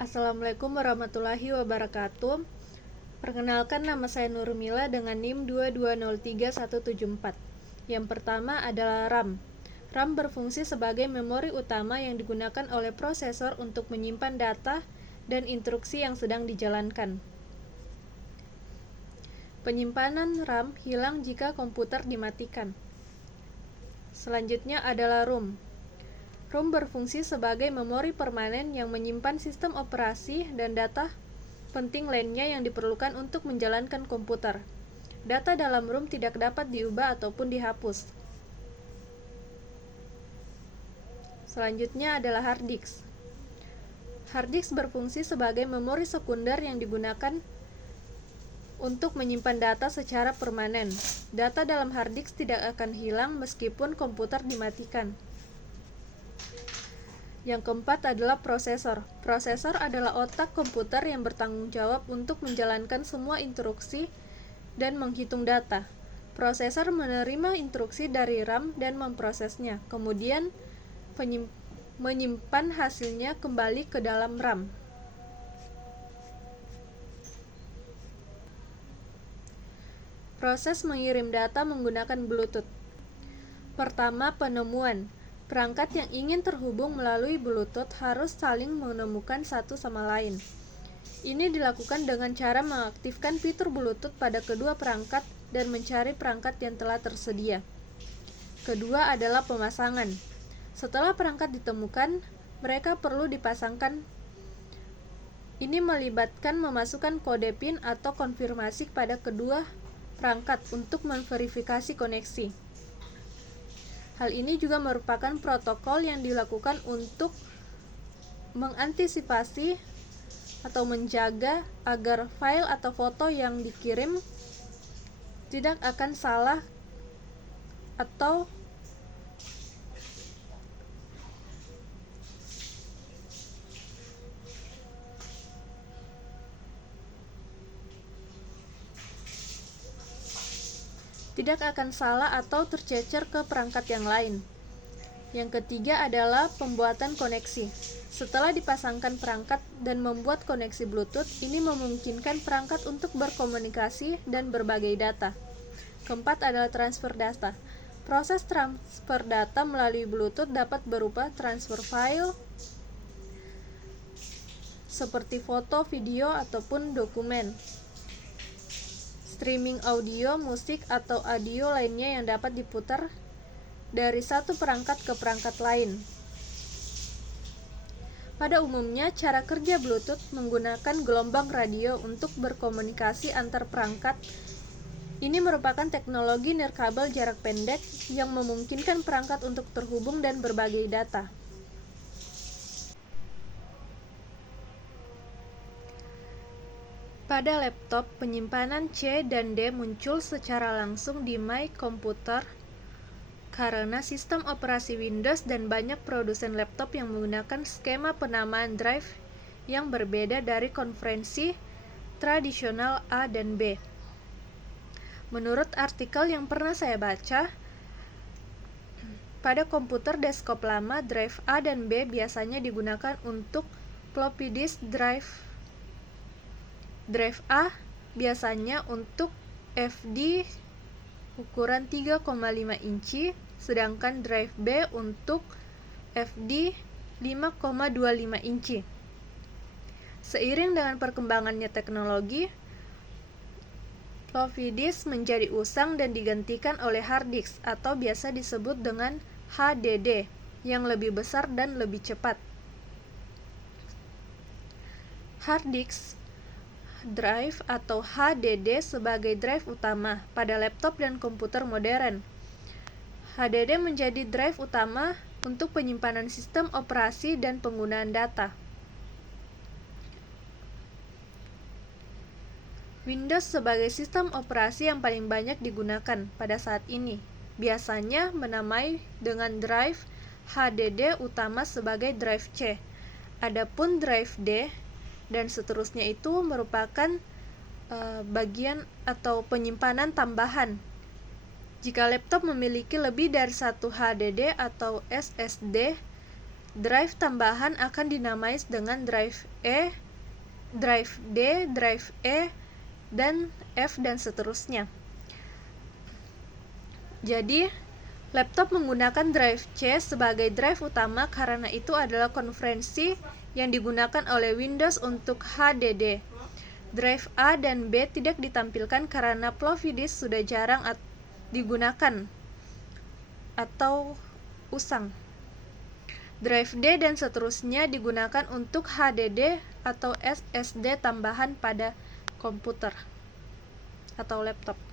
Assalamualaikum warahmatullahi wabarakatuh. Perkenalkan, nama saya Nurmila dengan NIM 2203174. Yang pertama adalah RAM. RAM berfungsi sebagai memori utama yang digunakan oleh prosesor untuk menyimpan data dan instruksi yang sedang dijalankan. Penyimpanan RAM hilang jika komputer dimatikan. Selanjutnya adalah ROM. ROM berfungsi sebagai memori permanen yang menyimpan sistem operasi dan data penting lainnya yang diperlukan untuk menjalankan komputer. Data dalam ROM tidak dapat diubah ataupun dihapus. Selanjutnya adalah hard disk. Hard disk berfungsi sebagai memori sekunder yang digunakan untuk menyimpan data secara permanen. Data dalam hard disk tidak akan hilang meskipun komputer dimatikan. Yang keempat adalah prosesor. Prosesor adalah otak komputer yang bertanggung jawab untuk menjalankan semua instruksi dan menghitung data. Prosesor menerima instruksi dari RAM dan memprosesnya, kemudian menyimpan hasilnya kembali ke dalam RAM. Proses mengirim data menggunakan Bluetooth. Pertama, penemuan. Perangkat yang ingin terhubung melalui Bluetooth harus saling menemukan satu sama lain. Ini dilakukan dengan cara mengaktifkan fitur Bluetooth pada kedua perangkat dan mencari perangkat yang telah tersedia. Kedua adalah pemasangan. Setelah perangkat ditemukan, mereka perlu dipasangkan. Ini melibatkan memasukkan kode PIN atau konfirmasi pada kedua perangkat untuk memverifikasi koneksi. Hal ini juga merupakan protokol yang dilakukan untuk mengantisipasi atau menjaga agar file atau foto yang dikirim tidak akan salah atau tercecer ke perangkat yang lain. Yang ketiga adalah pembuatan koneksi. Setelah dipasangkan perangkat dan membuat koneksi Bluetooth, ini memungkinkan perangkat untuk berkomunikasi dan berbagi data. Keempat adalah transfer data. Proses transfer data melalui Bluetooth dapat berupa transfer file seperti foto, video, ataupun dokumen. Streaming audio, musik, atau audio lainnya yang dapat diputar dari satu perangkat ke perangkat lain. Pada umumnya, cara kerja Bluetooth menggunakan gelombang radio untuk berkomunikasi antar perangkat. Ini merupakan teknologi nirkabel jarak pendek yang memungkinkan perangkat untuk terhubung dan berbagi data. Pada laptop, penyimpanan C dan D muncul secara langsung di My Computer karena sistem operasi Windows dan banyak produsen laptop yang menggunakan skema penamaan drive yang berbeda dari konvensi tradisional A dan B. Menurut artikel yang pernah saya baca, pada komputer desktop lama, drive A dan B biasanya digunakan untuk floppy disk drive. Drive A biasanya untuk FD ukuran 3,5 inci, sedangkan drive B untuk FD 5,25 inci. Seiring dengan perkembangannya teknologi, floppy disk menjadi usang dan digantikan oleh hard disk atau biasa disebut dengan HDD yang lebih besar dan lebih cepat. Hard disk drive atau HDD sebagai drive utama pada laptop dan komputer modern. HDD menjadi drive utama untuk penyimpanan sistem operasi dan penggunaan data. Windows sebagai sistem operasi yang paling banyak digunakan pada saat ini, biasanya menamai dengan drive HDD utama sebagai drive C. Adapun drive D dan seterusnya itu merupakan bagian atau penyimpanan tambahan. Jika laptop memiliki lebih dari satu HDD atau SSD, Drive tambahan akan dinamai dengan drive E, drive D, drive E, dan F, dan seterusnya. Jadi, laptop menggunakan drive C sebagai drive utama karena itu adalah konferensi yang digunakan oleh Windows untuk HDD. Drive A dan B tidak ditampilkan karena floppy disk sudah jarang digunakan atau usang. Drive D dan seterusnya digunakan untuk HDD atau SSD tambahan pada komputer atau laptop.